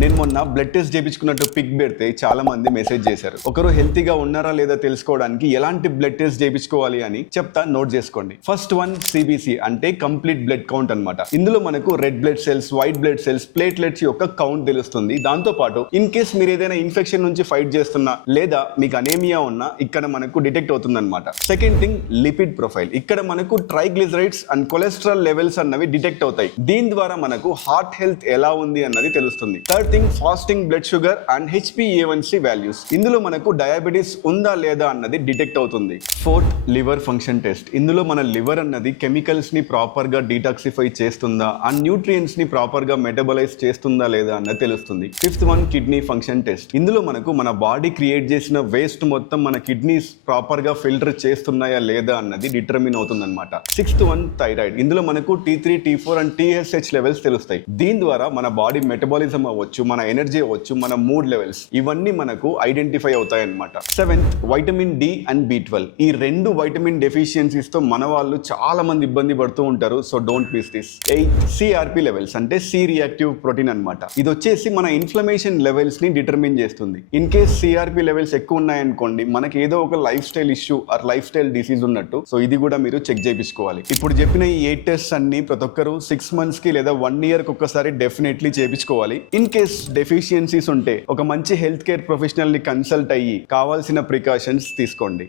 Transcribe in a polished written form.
నేను మొన్న blood test చేయించుకున్నట్టు pick పెడితే చాలా మంది మెసేజ్ చేశారు. ఒకరు హెల్తీగా ఉన్నారా లేదా తెలుసుకోవడానికి ఎలాంటి బ్లడ్ టెస్ట్ చేయించుకోవాలి అని చెప్తా, నోట్ చేసుకోండి. ఫస్ట్ వన్ సిబిసి అంటే కంప్లీట్ బ్లడ్ కౌంట్ అన్నమాట. ఇందులో మనకు red blood cells, white blood cells, platelets యొక్క కౌంట్ తెలుస్తుంది. దాంతో పాటు ఇన్ కేస్ మీరు ఏదైనా ఇన్ఫెక్షన్ నుంచి ఫైట్ చేస్తున్నా లేదా మీకు అనేమియా ఉన్నా ఇక్కడ మనకు డిటెక్ట్ అవుతుంది అనమాట. Second thing lipid profile. ఇక్కడ మనకు ట్రైగ్లిజరైడ్స్ అండ్ కొలెస్ట్రాల్ లెవెల్స్ అన్నవి డిటెక్ట్ అవుతాయి. దీని ద్వారా మనకు హార్ట్ హెల్త్ ఎలా ఉంది అన్నది తెలుస్తుంది. Third thing fasting blood sugar and HbA1c values. ఇందులో మనకు డయాబెటీస్ ఉందా లేదా అన్నది డిటెక్ట్ అవుతుంది. Fourth liver function test. ఇందులో మన లివర్ అన్నది కెమికల్స్ ని ప్రాపర్ గా డీటాక్సిఫై చేస్తుందా అండ్ న్యూట్రియంట్స్ ని ప్రాపర్ గా మెటబలైజ్ చేస్తుందా లేదా అన్నది తెలుస్తుంది. Fifth one kidney function test. ఇందులో మనకు మన బాడీ క్రియేట్ చేసిన వేస్ట్ మొత్తం మన కిడ్నీస్ ప్రాపర్ గా ఫిల్టర్ చేస్తున్నాయా లేదా అన్నది డిటర్మిన్ అవుతుంది అనమాట. Sixth one thyroid. ఇందులో మనకు T3, T4 and TSH levels తెలుస్తాయి. దీని ద్వారా మన బాడీ మెటబాలిజం అవ్వచ్చు, మన ఎనర్జీ అవ్వచ్చు, మన మూడ్ లెవెల్స్ ఇవన్నీ మనకు ఐడెంటిఫై అవుతాయి అన్నమాట. Seventh vitamin D and B12. ఈ రెండు వైటమిన్ డెఫిషియన్సీస్ తో మన వాళ్ళు చాలా మంది ఇబ్బంది పడుతూ ఉంటారు. So don't miss this. Eighth CRP levels అంటే సి రియాక్టివ్ ప్రోటీన్ అన్నమాట. ఇది వచ్చేసి మన ఇన్ఫ్లమేషన్ లెవెల్స్ ని డిటర్మిన్ చేస్తుంది. ఇన్ కేస్ CRP లెవెల్స్ ఎక్కువ ఉన్నాయనుకోండి, మనకి ఏదో ఒక life style issue or life style disease ఉన్నట్టు. సో ఇది కూడా మీరు చెక్ చేయించుకోవాలి. ఇప్పుడు చెప్పిన ఈ 8 టెస్ట్ అన్ని ప్రతి ఒక్కరు 6 months కి లేదా 1 year కి ఒక్కసారి డెఫినెట్లీ చేయించుకోవాలి. ఇన్ కేస్ డెఫిషియన్సీస్ ఉంటే ఒక మంచి హెల్త్ కేర్ ప్రొఫెషనల్ ని కన్సల్ట్ అయ్యి కావాల్సిన ప్రికాషన్స్ తీసుకోండి.